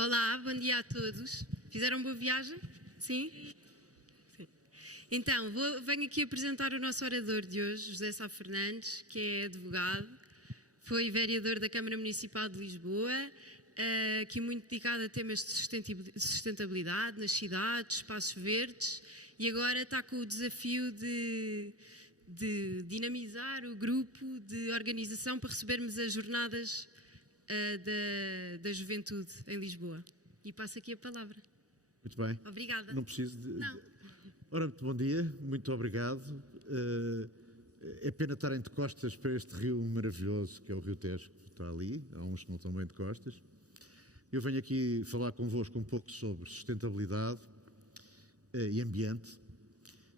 Olá, bom dia a todos. Fizeram boa viagem? Sim? Sim. Então, venho aqui apresentar o nosso orador de hoje, José Sá Fernandes, que é advogado, foi vereador da Câmara Municipal de Lisboa, aqui muito dedicado a temas de sustentabilidade nas cidades, espaços verdes, e agora está com o desafio de dinamizar o grupo de organização para recebermos as jornadas da juventude em Lisboa. E passo aqui a palavra. Muito bem. Obrigada. Não preciso de... Não. Ora, muito bom dia, muito obrigado. É pena estarem de costas para este rio maravilhoso que é o Rio Tejo, que está ali. Há uns que não estão bem de costas. Eu venho aqui falar convosco um pouco sobre sustentabilidade e ambiente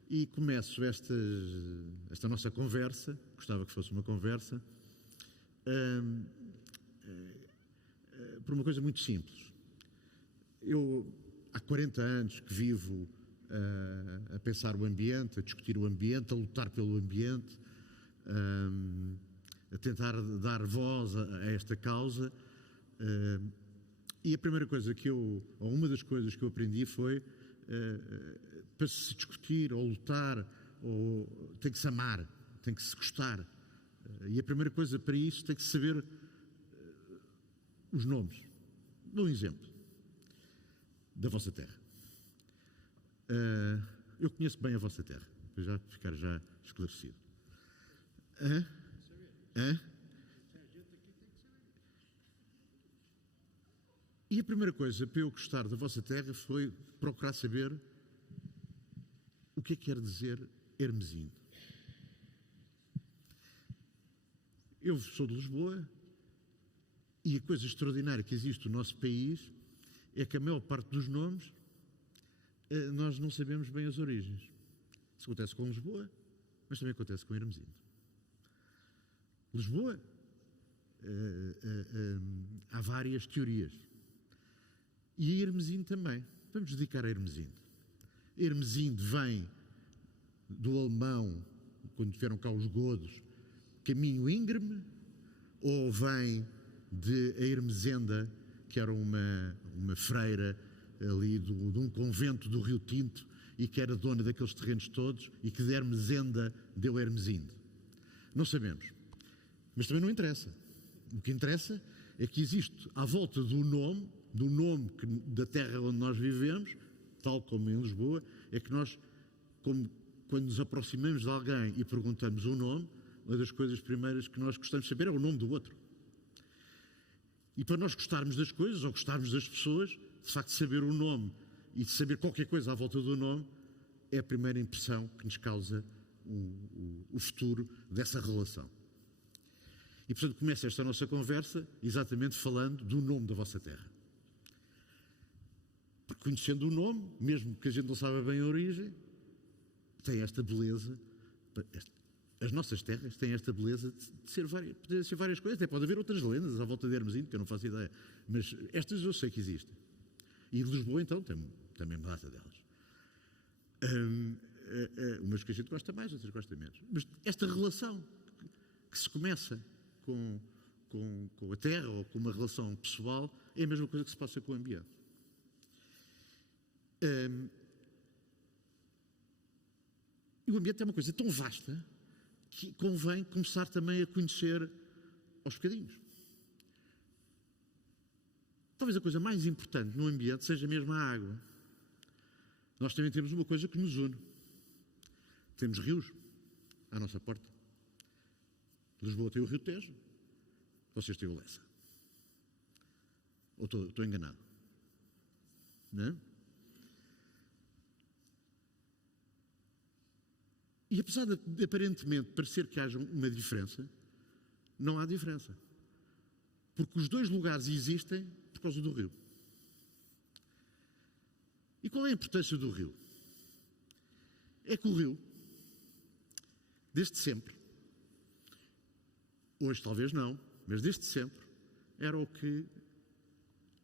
e começo esta nossa conversa, gostava que fosse uma conversa, por uma coisa muito simples. Eu há 40 anos que vivo a pensar o ambiente, a discutir o ambiente, a lutar pelo ambiente, a tentar dar voz a esta causa. E a primeira coisa ou uma das coisas que eu aprendi foi para se discutir ou lutar, tem que se amar, tem que se gostar. E a primeira coisa para isso tem que se saber os nomes. Dou um exemplo da vossa terra. Eu conheço bem a vossa terra, para já ficar já esclarecido. E a primeira coisa para eu gostar da vossa terra foi procurar saber o que é que quer dizer Hermesinde. Eu sou de Lisboa e a coisa extraordinária que existe no nosso país é que a maior parte dos nomes nós não sabemos bem as origens. Isso acontece com Lisboa, mas também acontece com Hermesinde. Lisboa, há várias teorias. E a Hermesinde também. Vamos dedicar a Hermesinde. Hermesinde vem do alemão, quando tiveram cá os godos, caminho íngreme, ou vem de a Hermesenda, que era uma freira ali de um convento do Rio Tinto e que era dona daqueles terrenos todos e que de Hermesenda deu Hermesinde. Não sabemos. Mas também não interessa. O que interessa é que existe à volta do nome da terra onde nós vivemos, tal como em Lisboa, é que nós, quando nos aproximamos de alguém e perguntamos o nome, uma das coisas primeiras que nós gostamos de saber é o nome do outro. E para nós gostarmos das coisas ou gostarmos das pessoas, de facto saber o nome e saber qualquer coisa à volta do nome é a primeira impressão que nos causa o futuro dessa relação. E portanto começa esta nossa conversa exatamente falando do nome da vossa terra. Porque conhecendo o nome, mesmo que a gente não saiba bem a origem, tem esta beleza. As nossas terras têm esta beleza de poder ser várias coisas. Até pode haver outras lendas à volta de Hermesinde, que eu não faço ideia. Mas estas eu sei que existem. E Lisboa, então, tem também uma data delas. Umas que a gente gosta mais, outras gosta menos. Mas esta relação que se começa com a terra ou com uma relação pessoal é a mesma coisa que se passa com o ambiente. E o ambiente é uma coisa tão vasta que convém começar também a conhecer aos bocadinhos. Talvez a coisa mais importante no ambiente seja mesmo a água. Nós também temos uma coisa que nos une. Temos rios à nossa porta. Lisboa tem o Rio Tejo, vocês têm o Lessa. Ou estou enganado? Não é? E apesar de aparentemente parecer que haja uma diferença, não há diferença. Porque os dois lugares existem por causa do rio. E qual é a importância do rio? É que o rio, desde sempre, hoje talvez não, mas desde sempre, era o que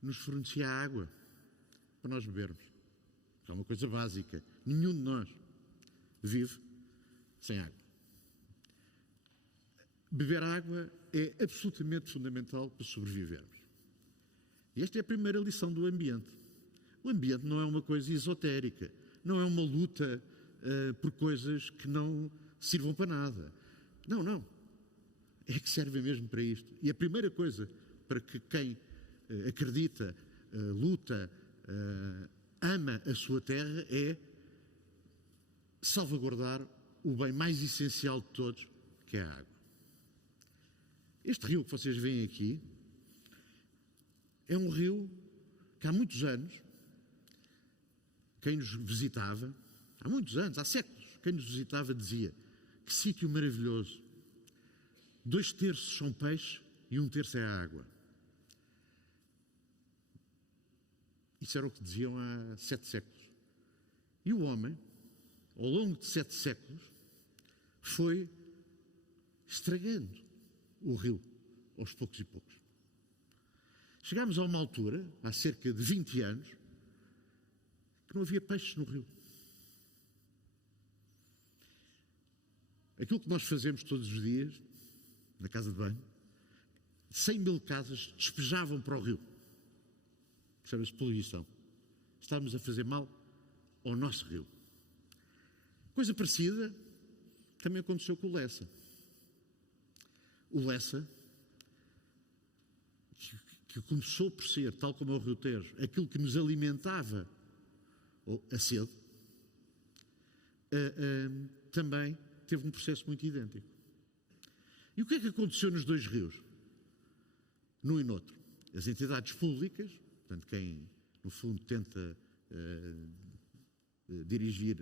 nos fornecia a água para nós bebermos. É uma coisa básica. Nenhum de nós vive sem água. Beber água é absolutamente fundamental para sobrevivermos. E esta é a primeira lição do ambiente. O ambiente não é uma coisa esotérica, não é uma luta por coisas que não sirvam para nada. Não, não. É que serve mesmo para isto. E a primeira coisa para que quem acredita, luta, ama a sua terra é salvaguardar o bem mais essencial de todos, que é a água. Este rio que vocês veem aqui é um rio que há muitos anos, quem nos visitava, há muitos anos, há séculos, quem nos visitava dizia: que sítio maravilhoso, 2/3 são peixe e 1/3 é a água. Isso era o que diziam há 7 séculos. E o homem, ao longo de 7 séculos, foi estragando o rio, aos poucos e poucos. Chegámos a uma altura, há cerca de 20 anos, que não havia peixes no rio. Aquilo que nós fazemos todos os dias, na casa de banho, 100 mil casas despejavam para o rio. Chama-se poluição. Estávamos a fazer mal ao nosso rio. Coisa parecida também aconteceu com o Lessa. O Lessa, que começou por ser, tal como o Rio Tejo, aquilo que nos alimentava a sede, também teve um processo muito idêntico. E o que é que aconteceu nos dois rios? Num e noutro. As entidades públicas, portanto, quem, no fundo, tenta dirigir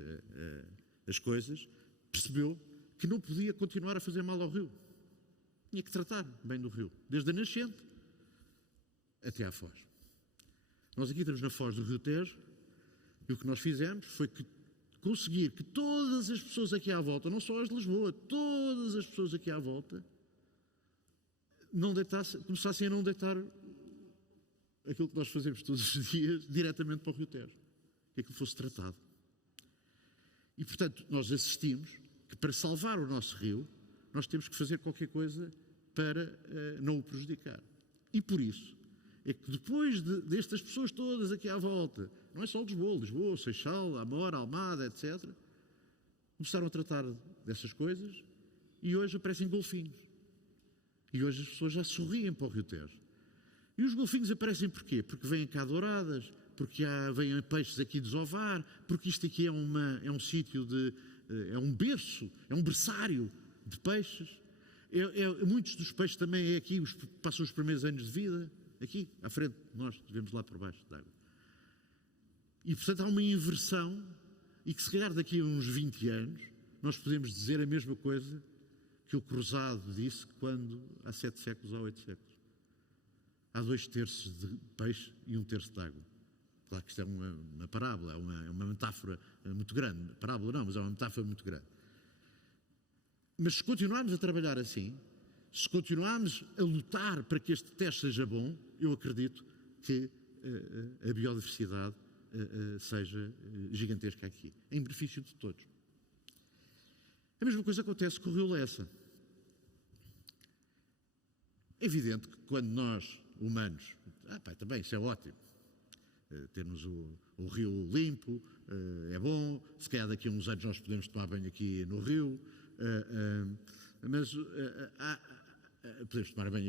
as coisas, percebeu que não podia continuar a fazer mal ao rio. Tinha que tratar bem do rio, desde a nascente até à foz. Nós aqui estamos na foz do Rio Tejo e o que nós fizemos foi conseguir que todas as pessoas aqui à volta, não só as de Lisboa, todas as pessoas aqui à volta, começassem a não deitar aquilo que nós fazemos todos os dias diretamente para o Rio Tejo, que aquilo fosse tratado. E, portanto, nós assistimos que para salvar o nosso rio, nós temos que fazer qualquer coisa para não o prejudicar. E por isso é que depois destas pessoas todas aqui à volta, não é só Lisboa, Seixal, Amora, Almada, etc., começaram a tratar dessas coisas e hoje aparecem golfinhos. E hoje as pessoas já sorriem para o Rio Tejo. E os golfinhos aparecem porquê? Porque vêm cá douradas, porque vêm peixes aqui desovar, porque isto aqui é um sítio é um berço, é um berçário de peixes. Muitos dos peixes também aqui, passam os primeiros anos de vida, aqui, à frente de nós, vemos lá por baixo d'água. E, portanto, há uma inversão e que, se calhar, daqui a uns 20 anos, nós podemos dizer a mesma coisa que o Cruzado disse quando, há 7 séculos ou 8 séculos. Há 2/3 de peixe e 1/3 de água. Claro que isto é uma parábola, é uma metáfora muito grande. Parábola não, mas é uma metáfora muito grande. Mas se continuarmos a trabalhar assim, se continuarmos a lutar para que este teste seja bom, eu acredito que a biodiversidade seja gigantesca aqui, em benefício de todos. A mesma coisa acontece com o Rio Lessa. É evidente que quando nós, humanos, também isso é ótimo, termos o rio limpo, é bom, se calhar daqui a uns anos nós podemos tomar banho aqui no rio, mas podemos tomar banho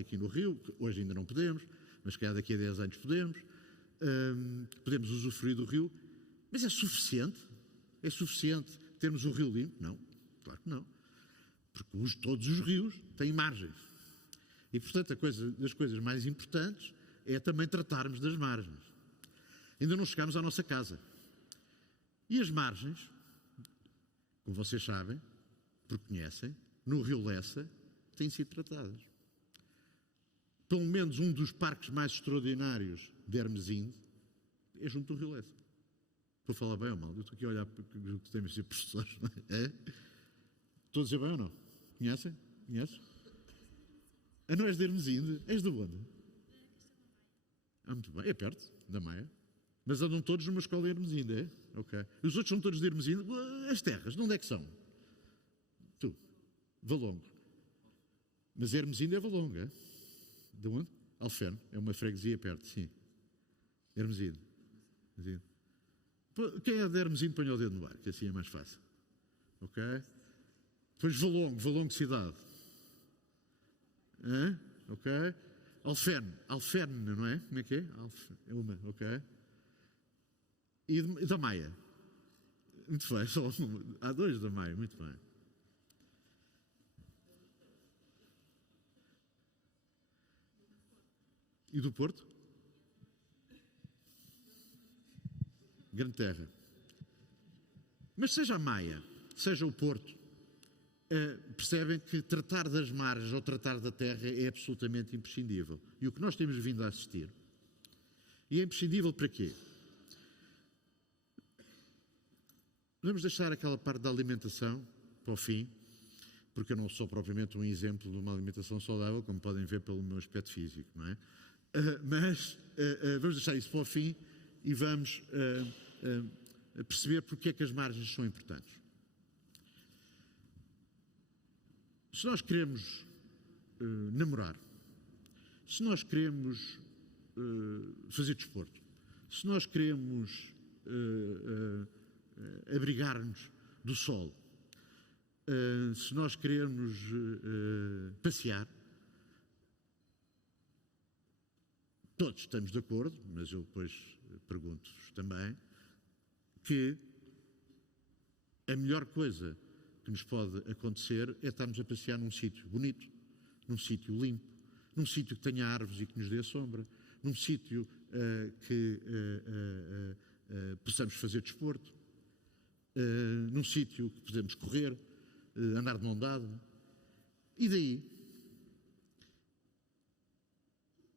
aqui no rio, que hoje ainda não podemos, mas se calhar daqui a 10 anos podemos usufruir do rio, mas é suficiente? É suficiente termos o rio limpo? Não, claro que não, porque todos os rios têm margens e, portanto, das coisas mais importantes é também tratarmos das margens. Ainda não chegámos à nossa casa. E as margens, como vocês sabem, porque conhecem, no Rio Lessa, têm sido tratadas. Pelo menos um dos parques mais extraordinários de Hermesinde é junto do Rio Lessa. Estou a falar bem ou mal? Eu estou aqui a olhar porque temos de ser professores, não é? Estou a dizer bem ou não? Conhecem? Conheces? Não és de Hermesinde? És de onde? Muito bem, é perto da Maia. Mas andam todos numa escola de Hermesinde, é? Ok. E os outros são todos de Hermesinde? As terras, de onde é que são? Tu, Valongo. Mas Hermesinde é Valongo, é? De onde? Alfeno, é uma freguesia perto, sim. Hermesinde. Quem é de Hermesinde põe o dedo no ar, que assim é mais fácil. Ok? Depois Valongo cidade. Ok? Alfeno, não é? Como é que é? É uma, ok? E da Maia. Muito bem, há 2 da Maia, muito bem. E do Porto? Grande Terra. Mas seja a Maia, seja o Porto, percebem que tratar das margens ou tratar da terra é absolutamente imprescindível. E o que nós temos vindo a assistir. E é imprescindível para quê? Vamos deixar aquela parte da alimentação para o fim, porque eu não sou propriamente um exemplo de uma alimentação saudável, como podem ver pelo meu aspecto físico, não é? Mas vamos deixar isso para o fim e vamos perceber porque é que as margens são importantes. Se nós queremos namorar, se nós queremos fazer desporto, se nós queremos abrigar-nos do sol, se nós queremos passear, todos estamos de acordo, mas eu depois pergunto-vos também, que a melhor coisa que nos pode acontecer é estarmos a passear num sítio bonito, num sítio limpo, num sítio que tenha árvores e que nos dê sombra, num sítio que possamos fazer desporto, num sítio que podemos correr, andar de mão dada. E daí,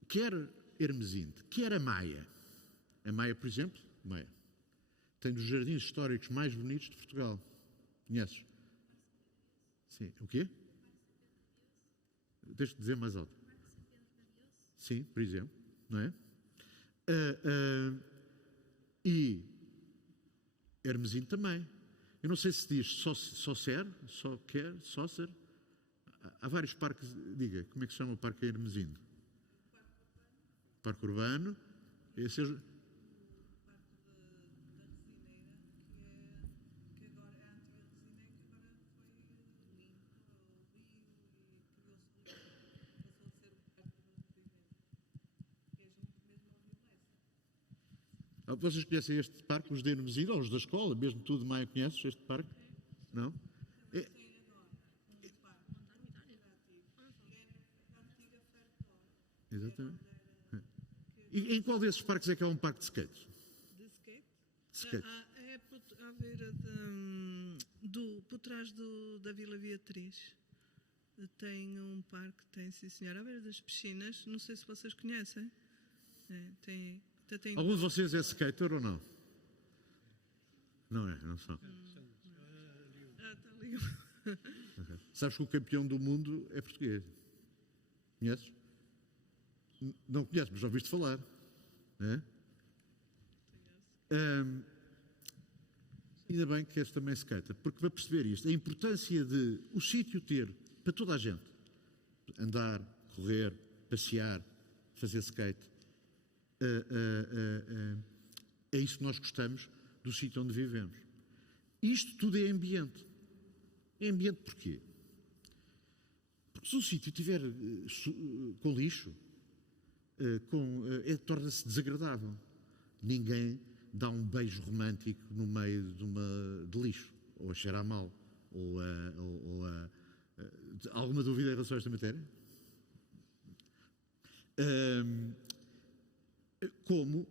quer Hermesinde, quer a Maia, por exemplo, tem dos jardins históricos mais bonitos de Portugal. Conheces? Sim. O quê? Deixa-te dizer mais alto. Sim, por exemplo. Não é? E Hermesinde também. Eu não sei se diz Sócer. Há vários parques. Diga, como é que se chama o parque Hermesinde? Parque Urbano. Esse é... Vocês conhecem este parque, os de Hermesinde, ou os da escola, mesmo tu de Maia conheces este parque? Não? Exatamente. E em qual desses parques é que há um parque de skate? De skate? Skate. É à beira por trás da Vila Beatriz. Tem um parque, tem sim senhora, à beira das piscinas. Não sei se vocês conhecem. Tem Algum de vocês é skater ou não? Não é, não são. Está ali. Sabes que o campeão do mundo é português. Conheces? Não conheces, mas já ouviste falar. É? Ainda bem que és também skater, porque vai perceber isto, a importância de o sítio ter para toda a gente. Andar, correr, passear, fazer skate. É isso que nós gostamos do sítio onde vivemos. Isto tudo é ambiente. É ambiente porquê? Porque se o sítio estiver com lixo, torna-se desagradável. Ninguém dá um beijo romântico no meio de lixo, ou a cheirar mal, alguma dúvida em relação a esta matéria? Como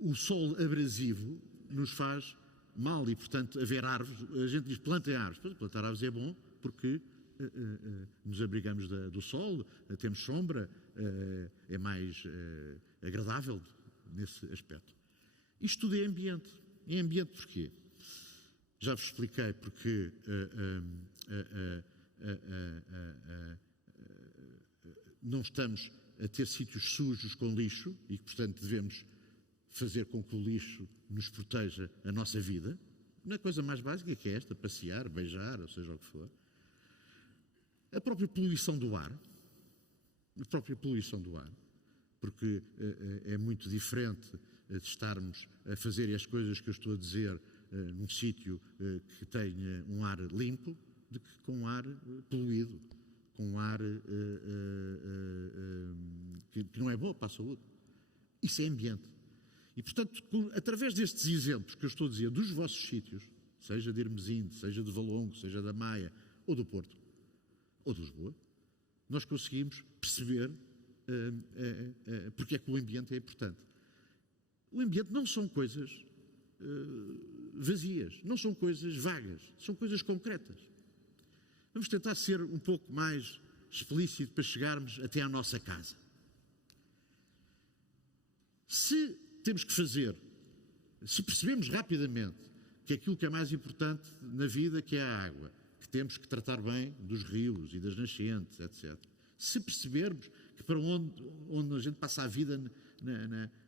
o sol abrasivo nos faz mal e, portanto, haver árvores, a gente diz plantem árvores. Pois, plantar árvores é bom porque nos abrigamos do sol, temos sombra, é mais agradável nesse aspecto. Isto tudo é ambiente. É ambiente porquê? Já vos expliquei porque não estamos a ter sítios sujos com lixo e que, portanto, devemos fazer com que o lixo nos proteja a nossa vida. Não é coisa mais básica que esta, passear, beijar, ou seja o que for. A própria poluição do ar. A própria poluição do ar, porque é muito diferente de estarmos a fazer as coisas que eu estou a dizer num sítio que tenha um ar limpo, do que com um ar poluído, com um ar que não é bom para a saúde. Isso é ambiente. E, portanto, através destes exemplos que eu estou a dizer, dos vossos sítios, seja de Hermesinde, seja de Valongo, seja da Maia, ou do Porto, ou de Lisboa, nós conseguimos perceber porque é que o ambiente é importante. O ambiente não são coisas vazias, não são coisas vagas, são coisas concretas. Vamos tentar ser um pouco mais explícito para chegarmos até à nossa casa. Se temos que fazer, se percebemos rapidamente que aquilo que é mais importante na vida, que é a água, que temos que tratar bem dos rios e das nascentes, etc. Se percebermos que para onde a gente passa a vida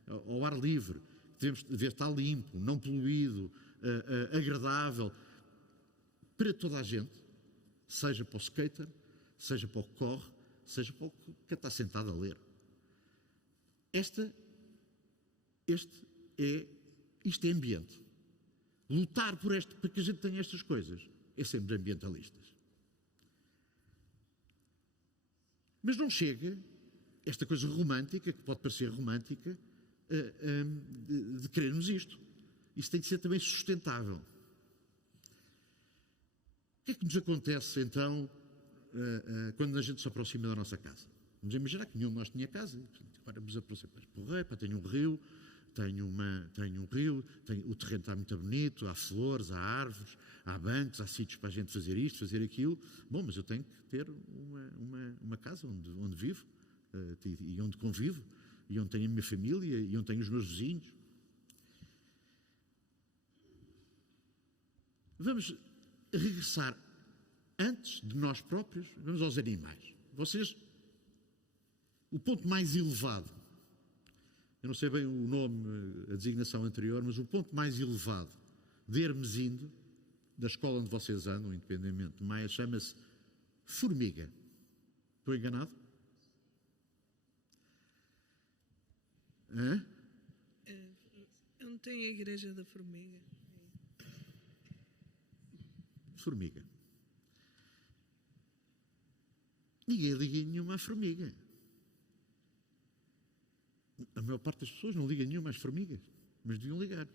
ao ar livre, deve estar limpo, não poluído, agradável, para toda a gente, seja para o skater, seja para o que corre, seja para o que está sentado a ler. Isto é ambiente. Lutar para que a gente tenha estas coisas é sempre de ambientalistas. Mas não chega esta coisa romântica, que pode parecer romântica, de querermos isto. Isto tem que ser também sustentável. O que é que nos acontece, então, quando a gente se aproxima da nossa casa? Vamos imaginar que nenhum de nós tinha casa. Agora nos aproximamos. Porra, tenho um rio, o terreno está muito bonito, há flores, há árvores, há bancos, há sítios para a gente fazer isto, fazer aquilo. Bom, mas eu tenho que ter uma casa onde vivo e onde convivo, e onde tenho a minha família, e onde tenho os meus vizinhos. Vamos regressar antes de nós próprios, vamos aos animais. Vocês, o ponto mais elevado, eu não sei bem o nome, a designação anterior, mas o ponto mais elevado de Hermesinde, da escola onde vocês andam, independentemente de Maia, chama-se Formiga. Estou enganado? Hã? Onde tem a igreja da Formiga. Formiga. Ninguém liga nenhuma à formiga. A maior parte das pessoas não liga nenhuma às formigas, mas deviam ligar.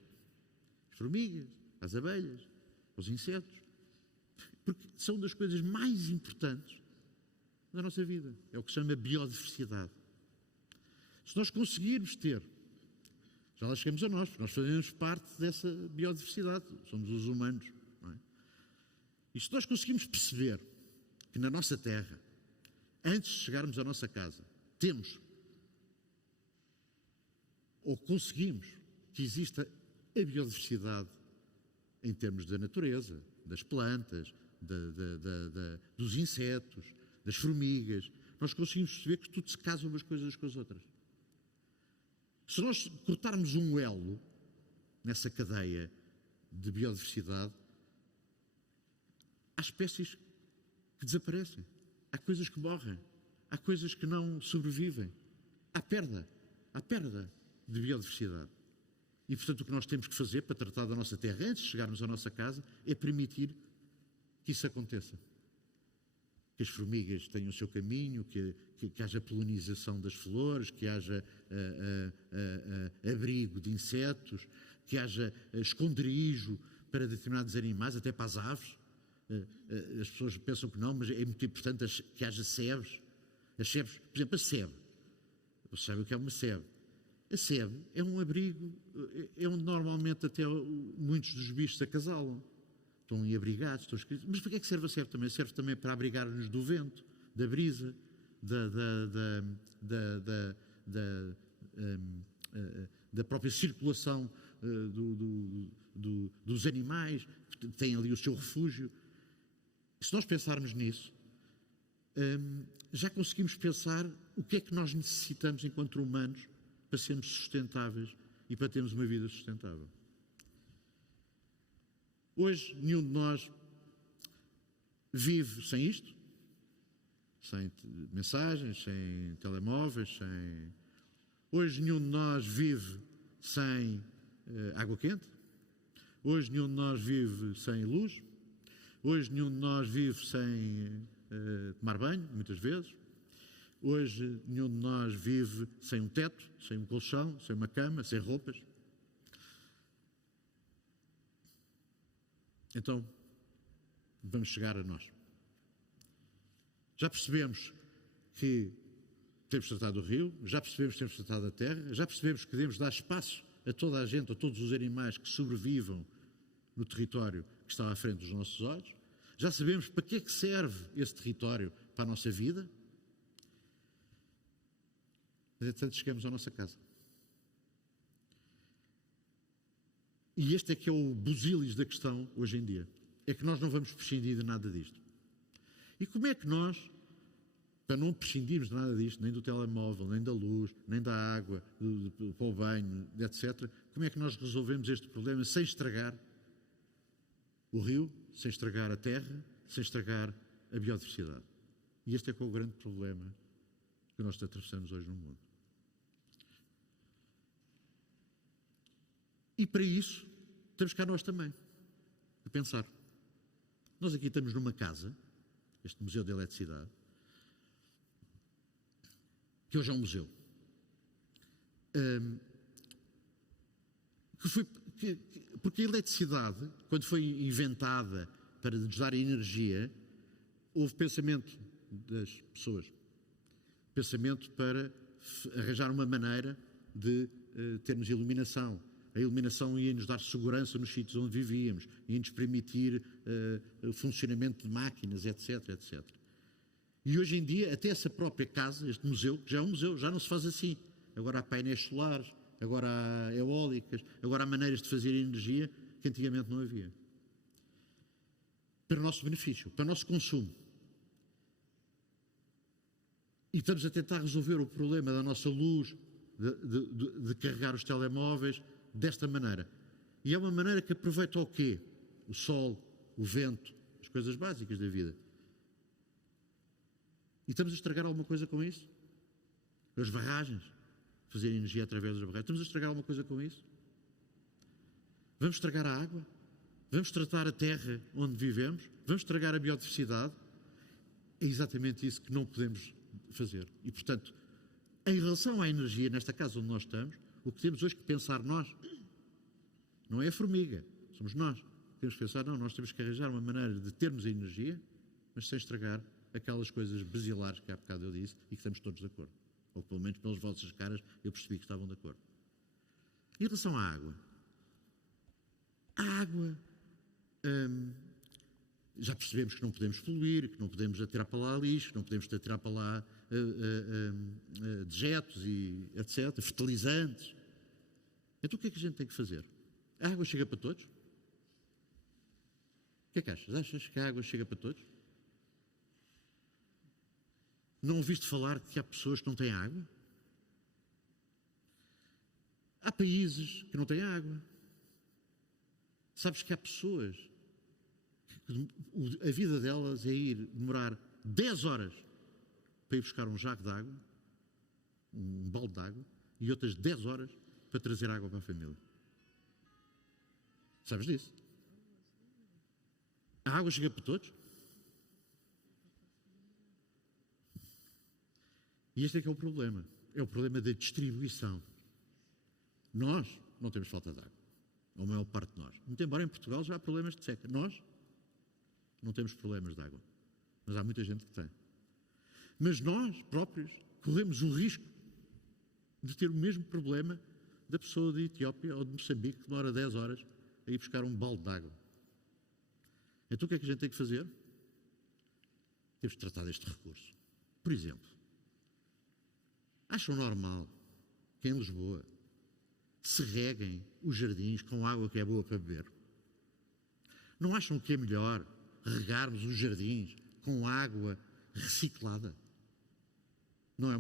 As formigas, às abelhas, aos insetos. Porque são das coisas mais importantes da nossa vida. É o que se chama biodiversidade. Se nós conseguirmos ter, já lá chegamos a nós, porque nós fazemos parte dessa biodiversidade, somos os humanos. Não é? E se nós conseguirmos perceber que na nossa terra, antes de chegarmos à nossa casa, temos ou conseguimos que exista a biodiversidade em termos da natureza, das plantas, dos insetos, das formigas, nós conseguimos perceber que tudo se casa umas coisas com as outras. Se nós cortarmos um elo nessa cadeia de biodiversidade, há espécies que desaparecem, há coisas que morrem, há coisas que não sobrevivem, há perda de biodiversidade. E, portanto, o que nós temos que fazer para tratar da nossa terra antes de chegarmos à nossa casa é permitir que isso aconteça. Que as formigas tenham o seu caminho, que haja polinização das flores, que haja abrigo de insetos, que haja esconderijo para determinados animais, até para as aves. As pessoas pensam que não, mas é muito importante que haja sebes. As sebes, por exemplo, a sebe. Você sabe o que é uma sebe? A sebe é um abrigo, é onde normalmente até muitos dos bichos se acasalam. Estão ali abrigados, estão escritos. Mas para que é que serve a sebe também? Serve também para abrigar-nos do vento, da brisa, da própria circulação dos animais, que têm ali o seu refúgio. Se nós pensarmos nisso, já conseguimos pensar o que é que nós necessitamos enquanto humanos para sermos sustentáveis e para termos uma vida sustentável. Hoje, nenhum de nós vive sem isto, sem mensagens, sem telemóveis, sem... Hoje nenhum de nós vive sem água quente. Hoje nenhum de nós vive sem luz. Hoje nenhum de nós vive sem tomar banho, muitas vezes. Hoje nenhum de nós vive sem um teto, sem um colchão, sem uma cama, sem roupas. Então, vamos chegar a nós. Já percebemos que temos tratado o rio, já percebemos que temos tratado a terra, já percebemos que devemos dar espaço a toda a gente, a todos os animais que sobrevivam no território que está à frente dos nossos olhos. Já sabemos para que é que serve esse território para a nossa vida. Mas, entretanto, chegamos à nossa casa. E este é que é o busilis da questão hoje em dia. É que nós não vamos prescindir de nada disto. E como é que nós, para não prescindirmos de nada disto, nem do telemóvel, nem da luz, nem da água, para o banho, etc., como é que nós resolvemos este problema sem estragar o rio, sem estragar a terra, sem estragar a biodiversidade? E este é que é o grande problema que nós atravessamos hoje no mundo. E para isso, estamos cá nós também, a pensar. Nós aqui estamos numa casa, este Museu da Eletricidade, que hoje é um museu, porque a eletricidade, quando foi inventada para nos dar energia, houve pensamento das pessoas, pensamento para arranjar uma maneira de termos iluminação. A iluminação ia-nos dar segurança nos sítios onde vivíamos, ia-nos permitir o funcionamento de máquinas, etc, etc. E hoje em dia, até essa própria casa, este museu, que já é um museu, já não se faz assim. Agora há painéis solares, agora há eólicas, agora há maneiras de fazer energia que antigamente não havia. Para o nosso benefício, para o nosso consumo. E estamos a tentar resolver o problema da nossa luz, de carregar os telemóveis, desta maneira. E é uma maneira que aproveita o quê? O sol, o vento, as coisas básicas da vida. E estamos a estragar alguma coisa com isso? As barragens, fazer energia através das barragens. Estamos a estragar alguma coisa com isso? Vamos estragar a água? Vamos tratar a terra onde vivemos? Vamos estragar a biodiversidade? É exatamente isso que não podemos fazer. E, portanto, em relação à energia, nesta casa onde nós estamos, o que temos hoje que pensar nós, não é a formiga, somos nós. Temos que pensar, não, nós temos que arranjar uma maneira de termos a energia, mas sem estragar aquelas coisas basilares que há bocado eu disse e que estamos todos de acordo. Ou pelo menos pelas vossas caras eu percebi que estavam de acordo. Em relação à água, já percebemos que não podemos poluir, que não podemos atirar para lá lixo, que não podemos atirar para lá dejetos e etc., fertilizantes. Então o que é que a gente tem que fazer? A água chega para todos? O que é que achas? Achas que a água chega para todos? Não ouviste falar que há pessoas que não têm água? Há países que não têm água. Sabes que há pessoas que a vida delas é ir demorar 10 horas para ir buscar um jaco de água, um balde de água, e outras 10 horas para trazer água para a família. Sabes disso? A água chega para todos? E este é que é o problema. É o problema da distribuição. Nós não temos falta de água. A maior parte de nós. Muito embora em Portugal já há problemas de seca. Nós não temos problemas de água. Mas há muita gente que tem. Mas nós próprios corremos o risco de ter o mesmo problema da pessoa de Etiópia ou de Moçambique que demora 10 horas a ir buscar um balde de água. Então o que é que a gente tem que fazer? Temos de tratar deste recurso. Por exemplo, acham normal que em Lisboa se reguem os jardins com água que é boa para beber? Não acham que é melhor regarmos os jardins com água reciclada? Não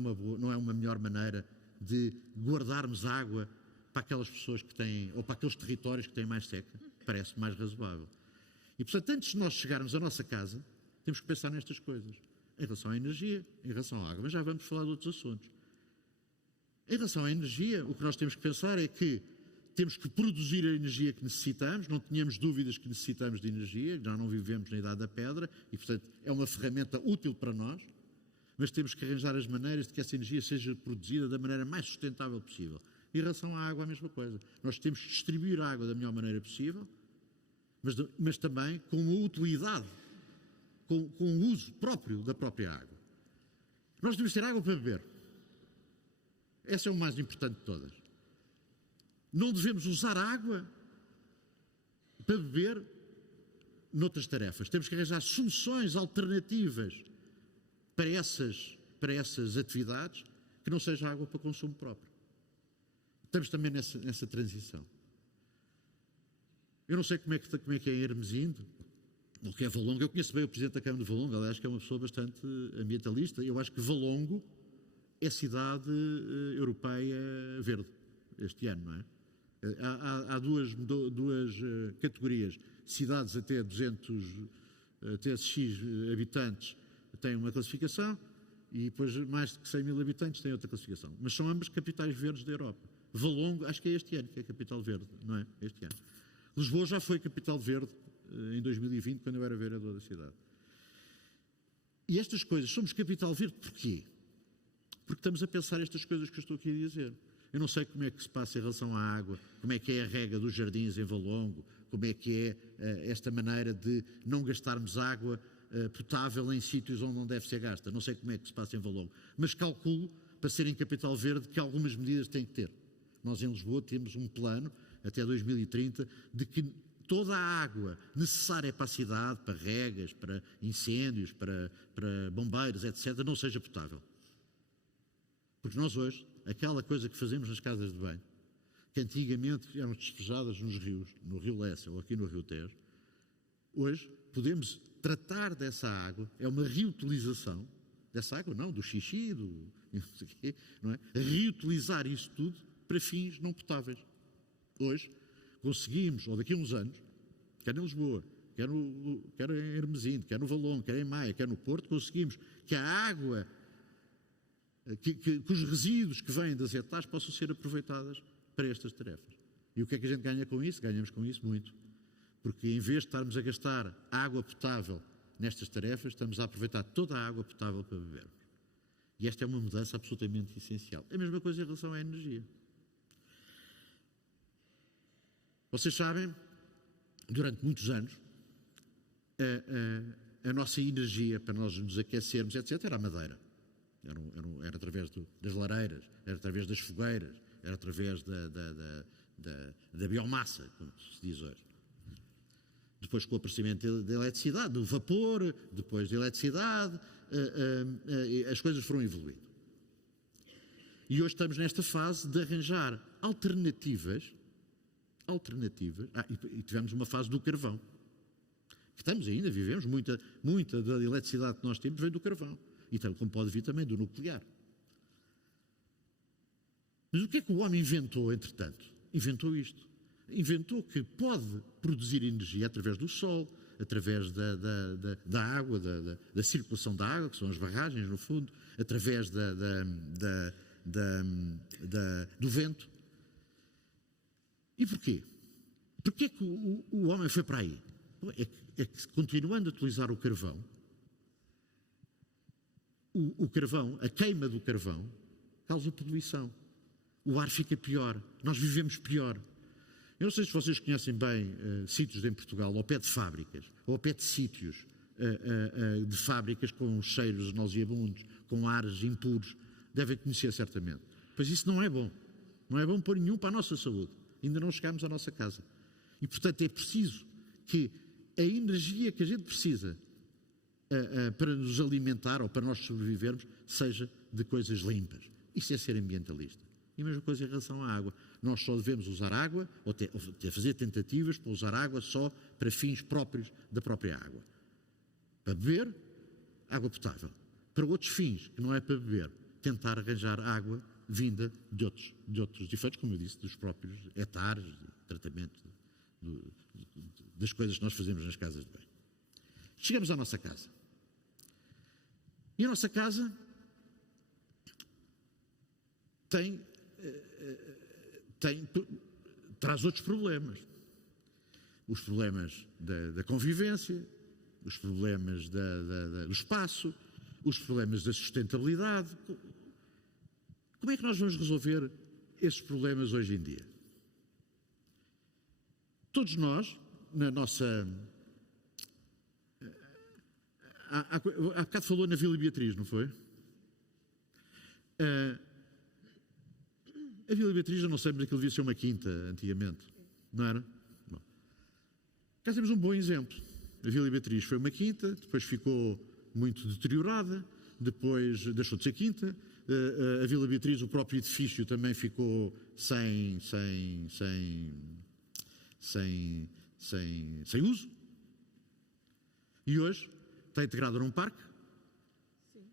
é uma melhor maneira de guardarmos água para aquelas pessoas que têm, ou para aqueles territórios que têm mais seca? Parece mais razoável. E, portanto, antes de nós chegarmos à nossa casa, temos que pensar nestas coisas. em relação à energia, em relação à água, mas já vamos falar de outros assuntos. Em relação à energia, o que nós temos que pensar é que temos que produzir a energia que necessitamos, não tínhamos dúvidas que necessitamos de energia, já não vivemos na Idade da Pedra e, portanto, é uma ferramenta útil para nós, mas temos que arranjar as maneiras de que essa energia seja produzida da maneira mais sustentável possível. Em relação à água, a mesma coisa. Nós temos que distribuir a água da melhor maneira possível, mas também com uma utilidade, com o uso próprio da própria água. Nós devemos ter água para beber. Essa é o mais importante de todas. Não devemos usar água para beber noutras tarefas. Temos que arranjar soluções alternativas para essas atividades que não seja água para consumo próprio. Estamos também nessa transição. Eu não sei como é que é em Hermesinde, ou que é Valongo. Eu conheço bem o Presidente da Câmara de Valongo, aliás, que é uma pessoa bastante ambientalista. Eu acho que Valongo é cidade europeia verde este ano, não é? Há duas categorias. Cidades até 200, até X habitantes têm uma classificação e depois mais de 100 mil habitantes têm outra classificação. Mas são ambas capitais verdes da Europa. Valongo, acho que é este ano que é capital verde, não é? Este ano. Lisboa já foi capital verde em 2020, quando eu era vereador da cidade. E estas coisas, somos capital verde porquê? Porque estamos a pensar estas coisas que eu estou aqui a dizer. Eu não sei como é que se passa em relação à água, como é que é a rega dos jardins em Valongo, como é que é esta maneira de não gastarmos água potável em sítios onde não deve ser gasta. Não sei como é que se passa em Valongo, mas calculo, para ser em capital verde, que algumas medidas têm que ter. Nós em Lisboa temos um plano, até 2030, de que toda a água necessária para a cidade, para regas, para incêndios, para bombeiros, etc., não seja potável. Porque nós hoje, aquela coisa que fazemos nas casas de banho, que antigamente eram despejadas nos rios, no Rio Lessa ou aqui no Rio Tejo, hoje podemos tratar dessa água, é uma reutilização dessa água, não, do xixi, não sei quê, não é? Reutilizar isso tudo para fins não potáveis. Hoje conseguimos, ou daqui a uns anos, quer em Lisboa, quer em Hermesinde, quer no Valongo, quer em Maia, quer no Porto, conseguimos que a água, que os resíduos que vêm das etares possam ser aproveitadas para estas tarefas. E o que é que a gente ganha com isso? Ganhamos com isso muito. Porque em vez de estarmos a gastar água potável nestas tarefas, estamos a aproveitar toda a água potável para bebermos. E esta é uma mudança absolutamente essencial. É a mesma coisa em relação à energia. Vocês sabem, durante muitos anos, a nossa energia para nós nos aquecermos, etc., era a madeira. Era através das lareiras, era através das fogueiras, era através da biomassa, como se diz hoje. Depois, com o aparecimento da eletricidade, do vapor, depois da eletricidade, as coisas foram evoluindo. E hoje estamos nesta fase de arranjar alternativas, e tivemos uma fase do carvão. Estamos ainda, vivemos, muita da eletricidade que nós temos vem do carvão. E tal como pode vir também do nuclear. Mas o que é que o homem inventou, entretanto? Inventou isto. Inventou que pode produzir energia através do sol, através da água, da circulação da água, que são as barragens, no fundo, através do vento. E porquê? Porquê é que o homem foi para aí? É que continuando a utilizar o carvão, o carvão, a queima do carvão, causa poluição. O ar fica pior, nós vivemos pior. Eu não sei se vocês conhecem bem sítios em Portugal, ao pé de fábricas, ou ao pé de sítios de fábricas com cheiros nauseabundos, com ares impuros, devem conhecer certamente. Pois isso não é bom. Não é bom por nenhum para a nossa saúde. Ainda não chegámos à nossa casa. E, portanto, é preciso que a energia que a gente precisa para nos alimentar ou para nós sobrevivermos seja de coisas limpas. Isso é ser ambientalista. E a mesma coisa em relação à água. Nós só devemos usar água, ou fazer tentativas para usar água só para fins próprios da própria água. Para beber, água potável. Para outros fins, que não é para beber, tentar arranjar água vinda de outros efeitos, como eu disse, dos próprios hectares, tratamento das coisas que nós fazemos nas casas de banho. Chegamos à nossa casa. E a nossa casa traz outros problemas. Os problemas da convivência, os problemas do espaço, os problemas da sustentabilidade. Como é que nós vamos resolver esses problemas hoje em dia? Todos nós, na nossa... Há bocado falou na Vila Beatriz, não foi? A Vila Beatriz, eu não sei, mas aquilo devia ser uma quinta antigamente, não era? Bom. Cá temos um bom exemplo. A Vila Beatriz foi uma quinta, depois ficou muito deteriorada, depois deixou de ser quinta. A Vila Beatriz, o próprio edifício também ficou sem uso. E hoje está integrada num parque. Sim,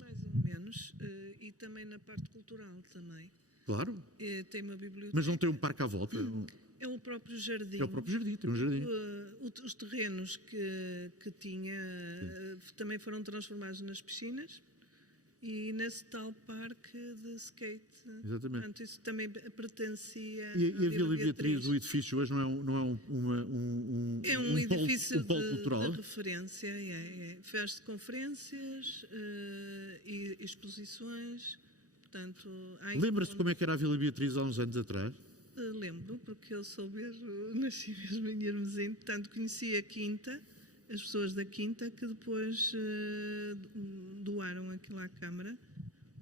mais ou menos. E também na parte cultural também. Claro. Tem uma biblioteca. Mas não tem um parque à volta. É o próprio jardim. É o próprio jardim, tem um jardim. Os terrenos que tinha também foram transformados nas piscinas e nesse tal parque de skate. Exatamente. Portanto, isso também pertencia E a Vila Beatriz, o edifício hoje não é um edifício polo cultural? de referência. Faz conferências e exposições. Portanto, lembra-se como é que era a Vila Beatriz há uns anos atrás? Lembro, porque eu sou mesmo, nasci mesmo em Hermesinde, portanto conheci a Quinta, as pessoas da Quinta, que depois doaram aquilo à Câmara.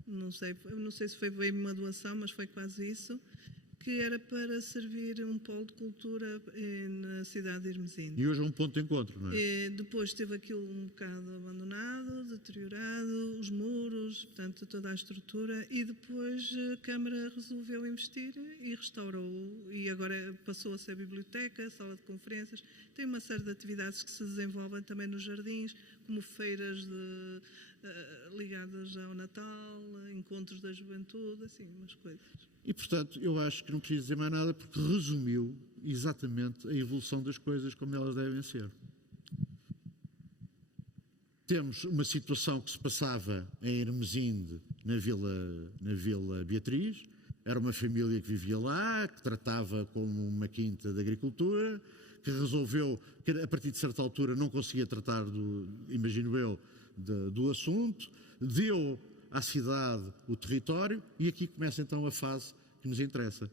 Não sei se foi bem uma doação, mas foi quase isso, que era para servir um polo de cultura na cidade de Hermesinde. E hoje é um ponto de encontro, não é? Depois teve aquilo um bocado abandonado, deteriorado, os muros, portanto toda a estrutura, e depois a Câmara resolveu investir e restaurou, e agora passou a ser biblioteca, sala de conferências. Tem uma série de atividades que se desenvolvem também nos jardins, como feiras ligadas ao Natal, encontros da juventude, assim, umas coisas. E, portanto, eu acho que não preciso dizer mais nada porque resumiu exatamente a evolução das coisas como elas devem ser. Temos uma situação que se passava em Hermesinde, na Vila Beatriz. Era uma família que vivia lá, que tratava como uma quinta de agricultura, que resolveu, que a partir de certa altura não conseguia tratar, imagino eu, do assunto, deu à cidade o território, e aqui começa então a fase que nos interessa.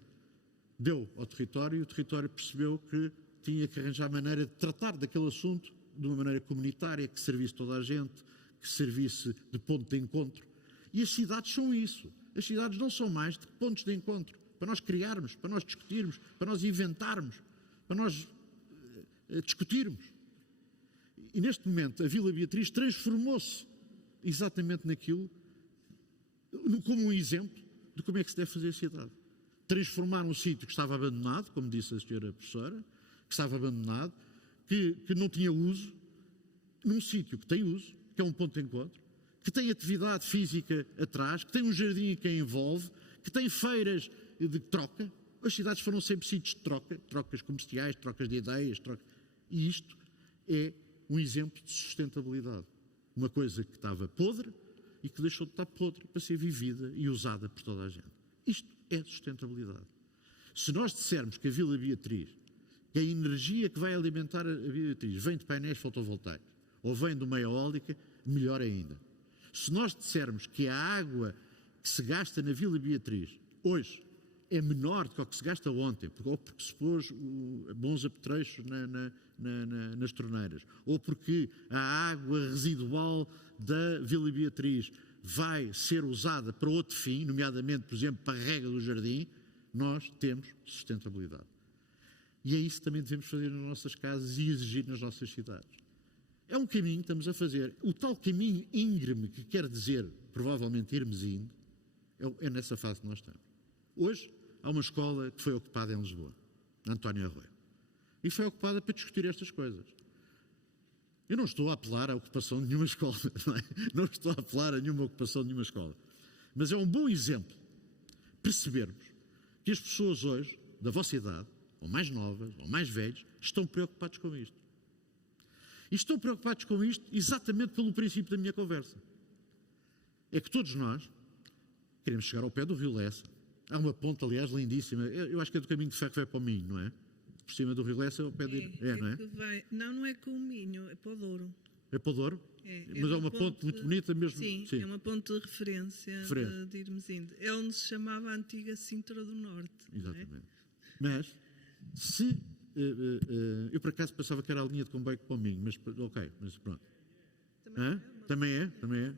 Deu ao território e o território percebeu que tinha que arranjar maneira de tratar daquele assunto de uma maneira comunitária, que servisse toda a gente, que servisse de ponto de encontro. E as cidades são isso. As cidades não são mais de pontos de encontro, para nós criarmos, para nós discutirmos, para nós inventarmos, para nós discutirmos. E neste momento a Vila Beatriz transformou-se exatamente naquilo, como um exemplo de como é que se deve fazer a cidade. Transformar um sítio que estava abandonado, como disse a senhora professora, que estava abandonado, que não tinha uso, num sítio que tem uso, que é um ponto de encontro, que tem atividade física atrás, que tem um jardim que a envolve, que tem feiras de troca. As cidades foram sempre sítios de troca, trocas comerciais, trocas de ideias, e isto é um exemplo de sustentabilidade. Uma coisa que estava podre e que deixou de estar podre para ser vivida e usada por toda a gente. Isto é sustentabilidade. Se nós dissermos que a Vila Beatriz, que a energia que vai alimentar a Vila Beatriz vem de painéis fotovoltaicos ou vem de uma eólica, melhor ainda. Se nós dissermos que a água que se gasta na Vila Beatriz hoje é menor do que o que se gasta ontem, ou porque se pôs bons apetrechos nas torneiras, ou porque a água residual da Vila Beatriz vai ser usada para outro fim, nomeadamente, por exemplo, para a rega do jardim, nós temos sustentabilidade. E é isso que também devemos fazer nas nossas casas e exigir nas nossas cidades. É um caminho que estamos a fazer. O tal caminho íngreme que quer dizer, provavelmente, Hermesinde, é nessa fase que nós estamos. Hoje, há uma escola que foi ocupada em Lisboa, António Arroio. E foi ocupada para discutir estas coisas. Eu não estou a apelar à ocupação de nenhuma escola, não estou a apelar a nenhuma ocupação de nenhuma escola. Mas é um bom exemplo percebermos que as pessoas hoje, da vossa idade, ou mais novas, ou mais velhos, estão preocupados com isto. E estão preocupados com isto exatamente pelo princípio da minha conversa. É que todos nós queremos chegar ao pé do Rio Lessa. Há uma ponte, aliás, lindíssima. Eu acho que é do caminho de ferro que vai para o Minho, não é? Por cima do Rio Lessa, ao pé de... não é? Que vai, não é com o Minho, é para o Douro. É para o Douro? Mas é uma ponte muito bonita mesmo. Sim, é uma ponte de referência de Irmesinde. É onde se chamava a antiga Sintra do Norte. Exatamente. Mas, se... eu por acaso pensava que era a linha de comboio para o Minho, mas ok, mas pronto. Também é? Também é?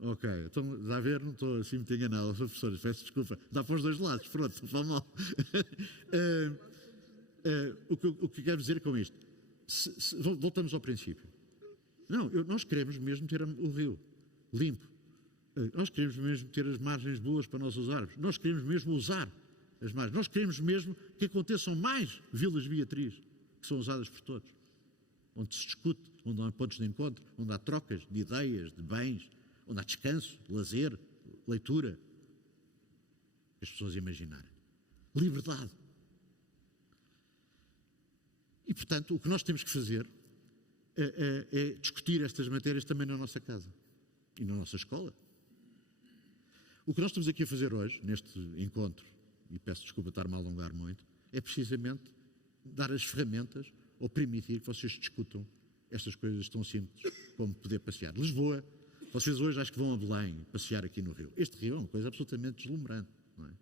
Ok, então, está a ver, não estou assim muito enganado, professores, peço desculpa. Dá para os dois lados, pronto, não faz mal. O que quero dizer com isto? Voltamos ao princípio. Não, nós queremos mesmo ter o rio limpo. Nós queremos mesmo ter as margens boas para nós usarmos. Nós queremos mesmo usar as margens. Nós queremos mesmo que aconteçam mais vilas Beatriz, que são usadas por todos. Onde se discute, onde há pontos de encontro, onde há trocas de ideias, de bens, onde há descanso, lazer, leitura. As pessoas imaginarem. Liberdade. E, portanto, o que nós temos que fazer é discutir estas matérias também na nossa casa e na nossa escola. O que nós estamos aqui a fazer hoje, neste encontro, e peço desculpa estar-me a alongar muito, é precisamente dar as ferramentas ou permitir que vocês discutam estas coisas tão simples como poder passear. Lisboa, vocês hoje acho que vão a Belém passear aqui no Rio. Este rio é uma coisa absolutamente deslumbrante, não é?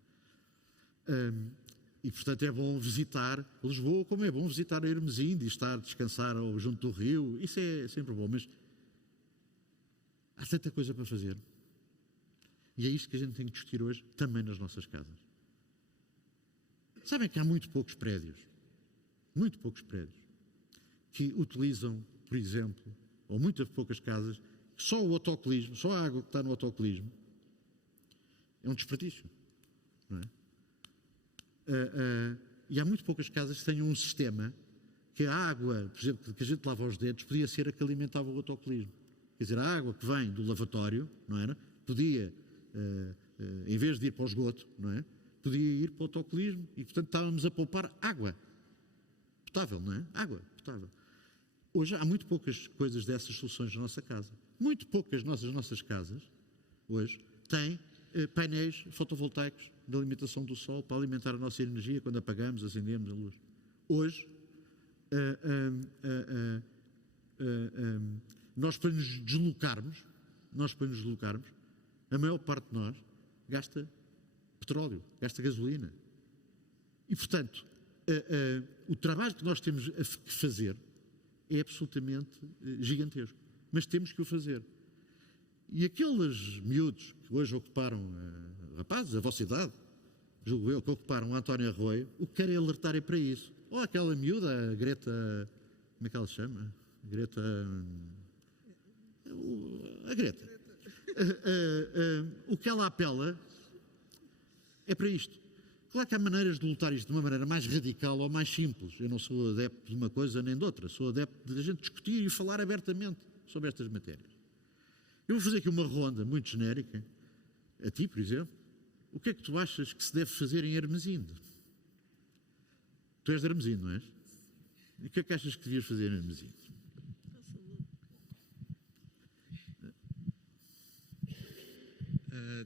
E, portanto, é bom visitar Lisboa, como é bom visitar a Hermesinde e estar a descansar junto do rio. Isso é sempre bom, mas há tanta coisa para fazer. E é isto que a gente tem que discutir hoje, também nas nossas casas. Sabem que há muito poucos prédios, que utilizam, por exemplo, ou muito poucas casas, só o autocolismo, só a água que está no autocolismo, é um desperdício, não é? E há muito poucas casas que tenham um sistema que a água, por exemplo, que a gente lava os dedos, podia ser a que alimentava o autocolismo. Quer dizer, a água que vem do lavatório, não era? Podia, em vez de ir para o esgoto, não é? Podia ir para o autocolismo e, portanto, estávamos a poupar água potável, não é? Água potável. Hoje há muito poucas coisas dessas soluções na nossa casa. Muito poucas nossas casas, hoje, têm painéis fotovoltaicos de alimentação do sol para alimentar a nossa energia quando apagamos, acendemos a luz. Hoje, nós para nos deslocarmos, a maior parte de nós gasta petróleo, gasta gasolina. E, portanto, o trabalho que nós temos que fazer é absolutamente gigantesco. Mas temos que o fazer. E aqueles miúdos que hoje ocuparam, rapazes, a vossa idade, julgo eu, que ocuparam o António Arroio, o que querem alertar é para isso. Ou aquela miúda, a Greta, como é que ela se chama? A Greta. O que ela apela é para isto. Claro que há maneiras de lutar isto de uma maneira mais radical ou mais simples. Eu não sou adepto de uma coisa nem de outra. Sou adepto de a gente discutir e falar abertamente sobre estas matérias. Eu vou fazer aqui uma ronda muito genérica. A ti, por exemplo. O que é que tu achas que se deve fazer em Hermesinde? Tu és de Hermesinde, não és? E o que é que achas que devias fazer em Hermesinde?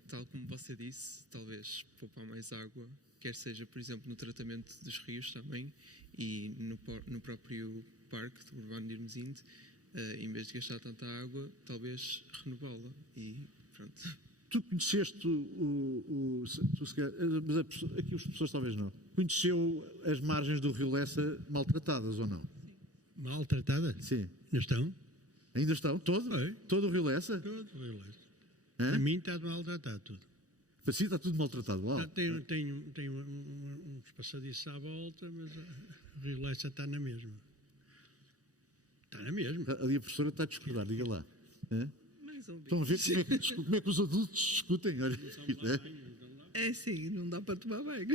Tal como você disse, talvez poupar mais água, quer seja, por exemplo, no tratamento dos rios também e no próprio parque urbano de Hermesinde, em vez de gastar tanta água, talvez renová-la e pronto. Tu conheceste mas aqui as pessoas talvez não. Conheceu as margens do Rio Lessa maltratadas ou não? Maltratadas? Sim. Não estão? Ainda estão? Todo? Oi. Todo o Rio Lessa? Todo o Rio Lessa. Hã? A mim está maltratado tudo. Para si está tudo maltratado. Uau. Tem uns passadiços à volta, mas o Rio Lessa está na mesma. Está na mesma. Ali a professora está a discordar, diga lá. Hã? Mais ou Estão a menos. ver como é que os adultos discutem? Olha, É sim, não dá para tomar banho.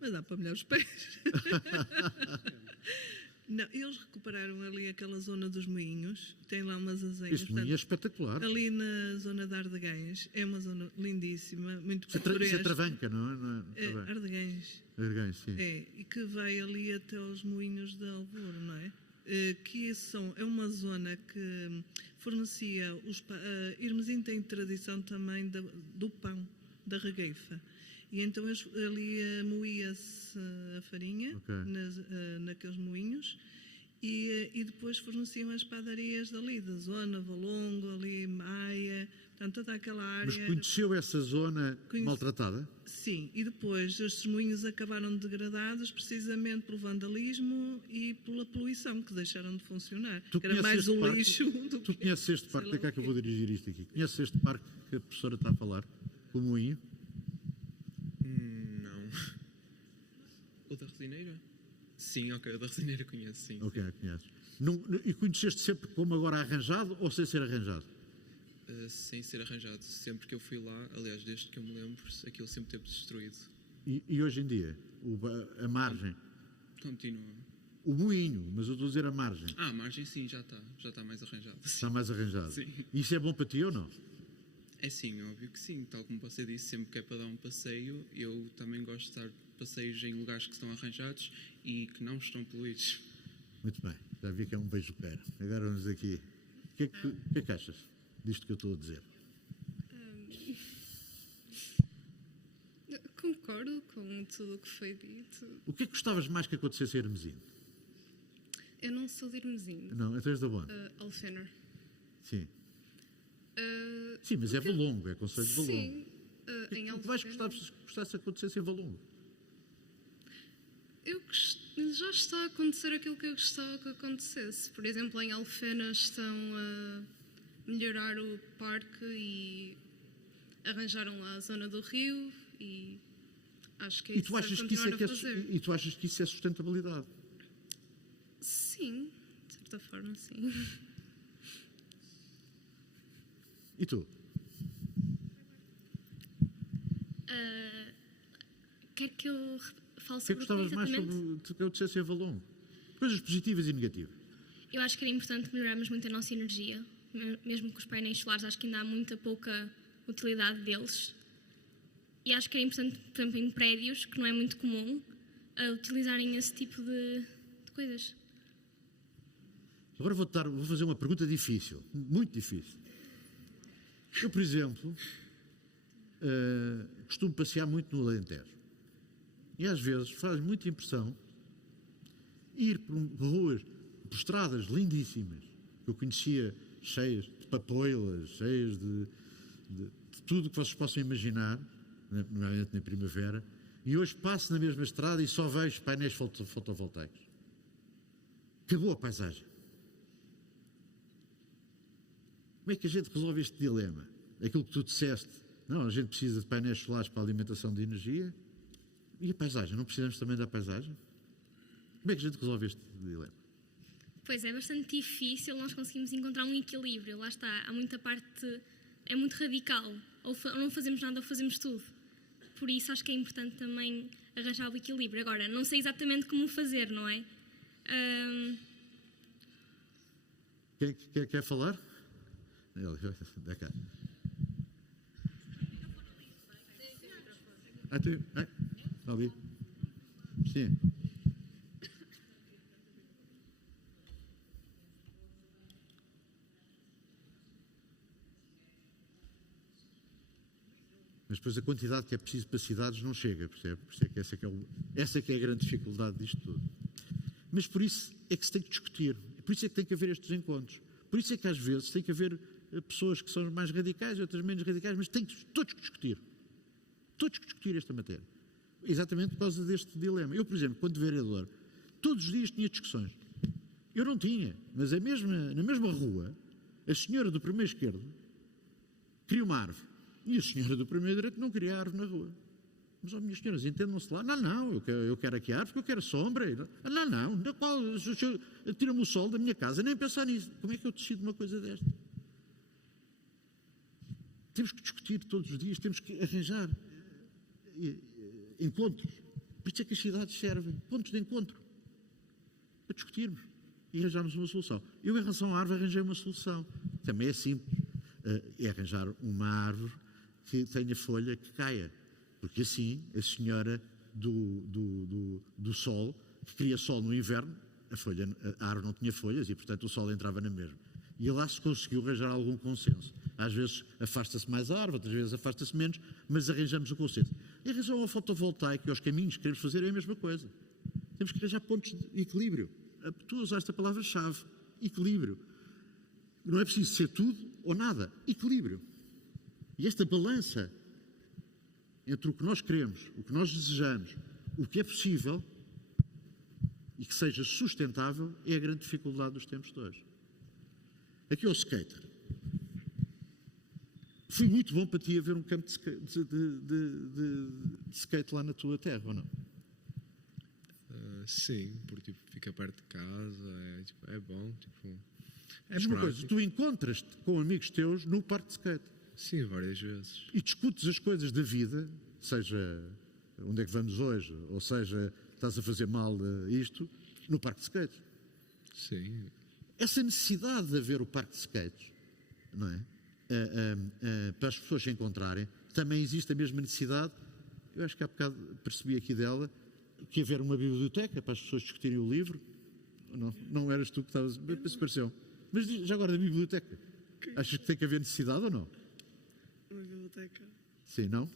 Mas dá para molhar os pés. Não, eles recuperaram ali aquela zona dos moinhos. Tem lá umas azenhas. Este moinho é espetacular. Ali na zona de Ardegães. É uma zona lindíssima, muito Isso é pitoresca. Travanca, não é? Ardegães. Argães, sim. É, e que vai ali até aos moinhos de Alvor, não é? que é uma zona que fornecia, Irmesinde tem tradição também do pão, da regueifa. E então ali moía-se a farinha naqueles moinhos e depois forneciam as padarias dali, da zona, Valongo, ali Maia, portanto toda aquela área. Mas conheceu essa zona maltratada? Sim, e depois os moinhos acabaram degradados precisamente pelo vandalismo e pela poluição, que deixaram de funcionar. Era mais o lixo do que... Tu conheces este parque? De cá que eu vou dirigir isto aqui. Conheces este parque que a professora está a falar? O moinho? Não. O da Resineira? Sim, ok, o da Resineira conheço, sim. Ok, conheces. E conheceste sempre como agora arranjado ou sem ser arranjado? Sem ser arranjado. Sempre que eu fui lá, aliás, desde que eu me lembro, aquilo sempre teve destruído. E hoje em dia? A margem? Continua. O moinho, mas eu estou a dizer a margem. A margem sim, já está mais arranjado. Está mais arranjado. Sim. Isso é bom para ti ou não? É sim, óbvio que sim. Tal como você disse, sempre que é para dar um passeio, eu também gosto de dar passeios em lugares que estão arranjados e que não estão poluídos. Muito bem, já vi que é um beijoqueiro. Agora vamos aqui. O que é que achas disto que eu estou a dizer? Concordo com tudo o que foi dito. O que é que gostavas mais que acontecesse em Hermesinde? Eu não sou de Irmesinde. Não, então és da onde? Alfenar. Sim. Sim, mas é Valongo, é Conselho de Valongo. Sim, em O que vais Alfenar. gostar se gostasse acontecesse em Valongo? Já está a acontecer aquilo que eu gostava que acontecesse. Por exemplo, em Alfena estão a melhorar o parque e arranjaram lá a zona do rio e acho que é E isso tu achas a que isso continuar a fazer. e tu achas que isso é sustentabilidade? Sim, de certa forma, sim. E tu? Quer que eu fale O que é que sobre o que gostavas mais exatamente? sobre que acontecesse em Valongo? Coisas positivas e negativas. Eu acho que era importante melhorarmos muito a nossa energia, mesmo com os painéis solares, acho que ainda há muita pouca utilidade deles. E acho que era importante, por exemplo, em prédios, que não é muito comum, utilizarem esse tipo de coisas. Agora vou fazer uma pergunta difícil, muito difícil. Eu, por exemplo, costumo passear muito no Alentejo. E às vezes faz muita impressão ir por ruas, por estradas lindíssimas, que eu conhecia cheias de papoilas, cheias de tudo que vocês possam imaginar, normalmente na primavera, e hoje passo na mesma estrada e só vejo painéis fotovoltaicos. Acabou a paisagem. Como é que a gente resolve este dilema? Aquilo que tu disseste, não, a gente precisa de painéis solares para a alimentação de energia. E a paisagem? Não precisamos também da paisagem? Como é que a gente resolve este dilema? Pois é bastante difícil nós conseguimos encontrar um equilíbrio. Lá está, há muita parte, é muito radical. Ou não fazemos nada ou fazemos tudo. Por isso acho que é importante também arranjar o equilíbrio. Agora, não sei exatamente como fazer, não é? Quer falar? Dá cá. Ali. Sim. Mas depois a quantidade que é preciso para cidades não chega, percebe? Por isso é que essa é a grande dificuldade disto tudo. Mas por isso é que se tem que discutir. Por isso é que tem que haver estes encontros. Por isso é que às vezes tem que haver pessoas que são mais radicais, outras menos radicais, mas tem que todos discutir. Todos discutir esta matéria. Exatamente por causa deste dilema. Eu, por exemplo, quando vereador, todos os dias tinha discussões. Eu não tinha, mas na mesma rua, a senhora do primeiro esquerdo queria uma árvore. E a senhora do primeiro direito não queria árvore na rua. Mas, oh, minhas senhoras, entendam-se lá. Não, eu quero aqui árvore, porque eu quero sombra. Não, tira-me o sol da minha casa, nem pensar nisso. Como é que eu decido uma coisa desta? Temos que discutir todos os dias, temos que arranjar encontros. Por isso é que as cidades servem, pontos de encontro, para discutirmos e arranjarmos uma solução. Eu, em relação à árvore, arranjei uma solução. Também é simples. É arranjar uma árvore que tenha folha que caia. Porque assim, a senhora do sol, que cria sol no inverno, a árvore não tinha folhas e, portanto, o sol entrava na mesma. E lá se conseguiu arranjar algum consenso. Às vezes afasta-se mais a árvore, outras vezes afasta-se menos, mas arranjamos o consenso. Em relação ao fotovoltaico e aos caminhos que queremos fazer, é a mesma coisa. Temos que arranjar pontos de equilíbrio. Tu usaste a palavra-chave, equilíbrio. Não é preciso ser tudo ou nada, equilíbrio. E esta balança entre o que nós queremos, o que nós desejamos, o que é possível e que seja sustentável é a grande dificuldade dos tempos de hoje. Aqui ao skater. Foi muito bom para ti haver um campo de skate lá na tua terra, ou não? Sim, porque tipo, fica perto de casa, é bom. Tipo, é Diz uma coisa, tu encontras-te com amigos teus no parque de skate. Sim, várias vezes. E discutes as coisas da vida, seja onde é que vamos hoje, ou seja, estás a fazer mal isto, no parque de skate. Sim. Essa necessidade de haver o parque de skate, não é? Para as pessoas se encontrarem, também existe a mesma necessidade, eu acho que há bocado percebi aqui dela, que haver uma biblioteca para as pessoas discutirem o livro. Não eras tu que estavas, se pareceu. Mas já agora da biblioteca, achas que tem que haver necessidade ou não? Uma biblioteca? Sim, não?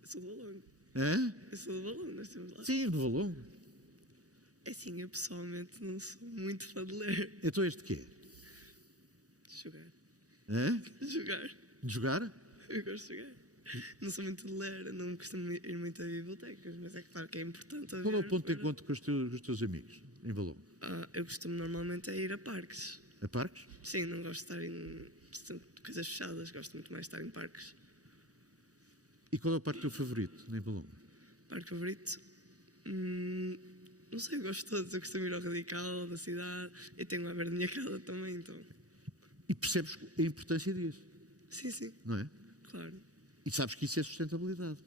Eu sou do Valongo. É? Eu sou do Valongo, nós temos lá. Sim, do Valongo. É assim, eu pessoalmente não sou muito fã de ler. Então este quê? De jogar. É? De jogar. De jogar? Eu gosto de jogar. Não sou muito de ler, não costumo ir muito a bibliotecas, mas é claro que é importante haver. Qual é o ponto de encontro com os teus amigos em Valongo? Eu costumo normalmente ir a parques. A parques? Sim, não gosto de estar em coisas fechadas, gosto muito mais de estar em parques. E qual é o parque teu favorito em Valongo? Parque favorito? Não sei, eu gosto de todos. Eu costumo ir ao Radical, da cidade. Eu tenho a ver da minha casa também, então. E percebes a importância disso? Sim, sim. Não é? Claro. E sabes que isso é sustentabilidade.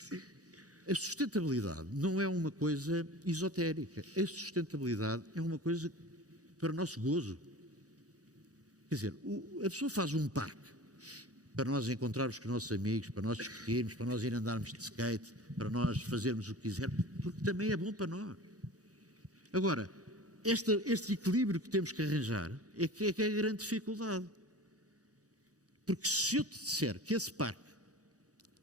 Sim. A sustentabilidade não é uma coisa esotérica. A sustentabilidade é uma coisa para o nosso gozo. Quer dizer, a pessoa faz um parque para nós encontrarmos com os nossos amigos, para nós discutirmos, para nós ir andarmos de skate, para nós fazermos o que quisermos, porque também é bom para nós. Agora, este equilíbrio que temos que arranjar é que é a grande dificuldade. Porque se eu te disser que esse parque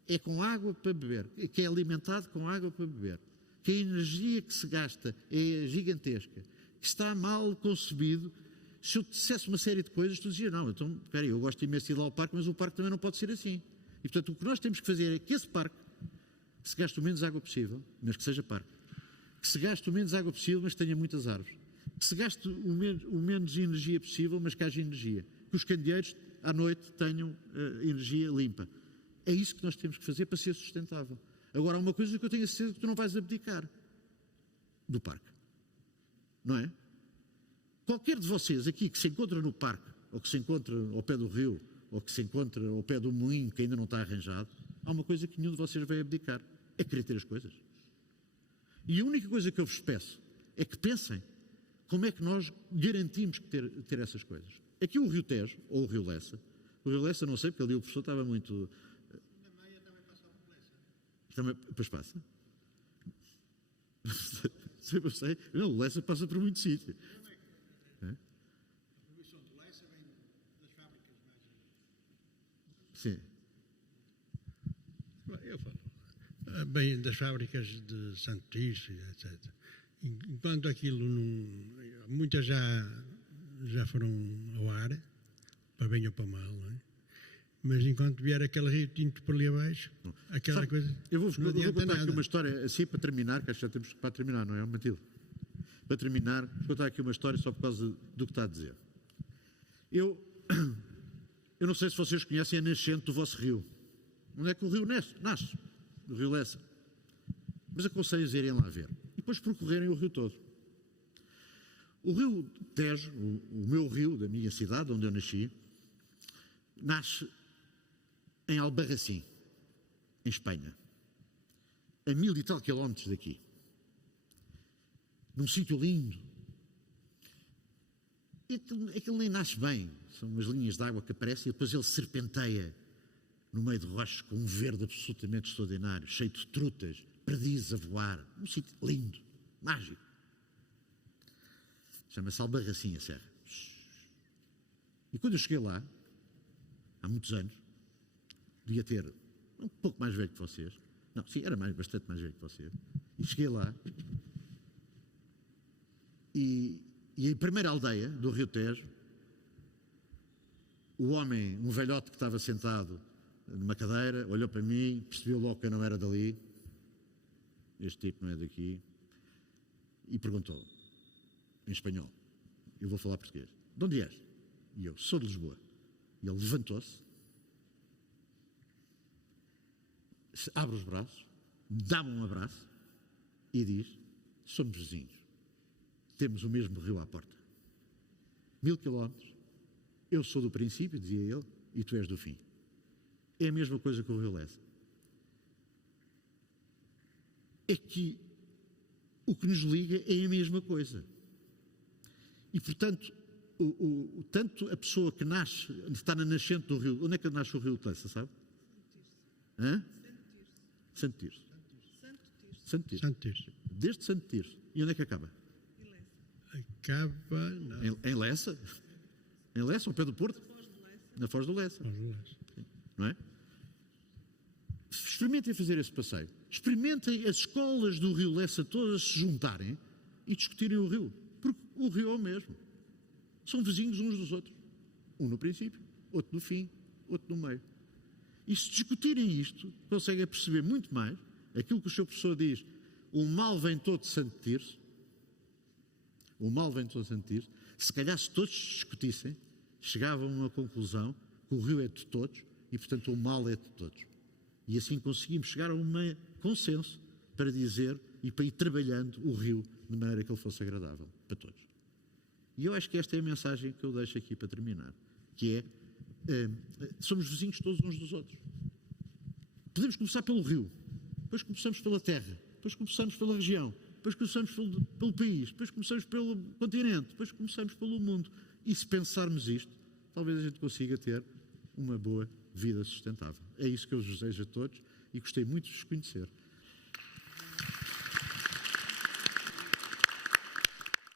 é com água para beber, que é alimentado com água para beber, que a energia que se gasta é gigantesca, que está mal concebido, se eu te dissesse uma série de coisas, tu dizias, não, então, espera aí, eu gosto imenso de ir lá ao parque, mas o parque também não pode ser assim. E, portanto, o que nós temos que fazer é que esse parque, que se gaste o menos água possível, mas que seja parque, que se gaste o menos água possível, mas que tenha muitas árvores, que se gaste o menos energia possível, mas que haja energia, que os candeeiros, à noite, tenham energia limpa. É isso que nós temos que fazer para ser sustentável. Agora, há uma coisa que eu tenho a certeza que tu não vais abdicar do parque. Não é? Qualquer de vocês aqui que se encontra no parque, ou que se encontra ao pé do rio, ou que se encontra ao pé do moinho que ainda não está arranjado, há uma coisa que nenhum de vocês vai abdicar. É querer ter as coisas. E a única coisa que eu vos peço é que pensem como é que nós garantimos ter essas coisas. Aqui o Rio Tejo, ou o Rio Lessa não sei, porque ali o professor estava muito... Também, pois passa. Eu sei. Não, o Lessa passa por muito sítio. É? Sim. Eu falo. Bem, das fábricas de Santo Tirso, etc. Enquanto aquilo não... Muitas já foram ao ar, para bem ou para mal, não é? Mas enquanto vier aquele rio tinto por ali abaixo, aquela coisa. Eu vou contar nada. aqui uma história assim para terminar, que acho que já temos para terminar, não é, Matilde? Para terminar, vou contar aqui uma história só por causa do que está a dizer. Eu não sei se vocês conhecem a nascente do vosso rio. Onde é que o rio nasce? Do Rio Lessa. Mas aconselho-os a irem lá ver. E depois percorrerem o rio todo. O rio Tejo, o meu rio, da minha cidade, onde eu nasci, nasce em Albarracín, em Espanha, a 1000 e tal quilómetros daqui, num sítio lindo. Aquilo nem nasce bem, são umas linhas de água que aparecem e depois ele serpenteia no meio de rochas com um verde absolutamente extraordinário, cheio de trutas, perdizes a voar, um sítio lindo, mágico. Chama-se Albarracinha Serra. E quando eu cheguei lá, há muitos anos, devia ter um pouco mais velho que vocês. Não, sim, era bastante mais velho que vocês. E cheguei lá e a primeira aldeia do Rio Tejo, o homem, um velhote que estava sentado numa cadeira, olhou para mim, percebeu logo que eu não era dali, este tipo não é daqui, e perguntou, em espanhol, eu vou falar português, de onde és? E eu, sou de Lisboa. E ele levantou-se, abre os braços, dá-me um abraço e diz, somos vizinhos, temos o mesmo rio à porta. 1000 quilómetros, eu sou do princípio, dizia ele, e tu és do fim. É a mesma coisa que o Rio Lessa. É que o que nos liga é a mesma coisa. E, portanto, tanto a pessoa que nasce, está na nascente do rio, onde é que nasce o Rio Lessa, sabe? Hã? Santo Tirso. Santo Tirso. Santo Tirso. Desde Santo Tirso. E onde é que acaba? Acaba Em Lessa. Em Lessa, ao pé do Porto. Na Foz do Lessa. Não é? Experimentem fazer esse passeio. Experimentem as escolas do Rio Lessa todas se juntarem e discutirem o rio. Porque o rio é o mesmo. São vizinhos uns dos outros. Um no princípio, outro no fim, outro no meio. E se discutirem isto, conseguem perceber muito mais aquilo que o seu professor diz. O mal vem todo de Santo Tirso. O mal vem todo de Santo Tirso. Se calhar se todos discutissem, chegavam a uma conclusão que o rio é de todos e, portanto, o mal é de todos. E assim conseguimos chegar a um consenso para dizer e para ir trabalhando o rio de maneira que ele fosse agradável para todos. E eu acho que esta é a mensagem que eu deixo aqui para terminar, que é, somos vizinhos todos uns dos outros. Podemos começar pelo rio, depois começamos pela terra, depois começamos pela região, depois começamos pelo país, depois começamos pelo continente, depois começamos pelo mundo. E se pensarmos isto, talvez a gente consiga ter uma boa vida sustentável. É isso que eu vos desejo a todos e gostei muito de vos conhecer.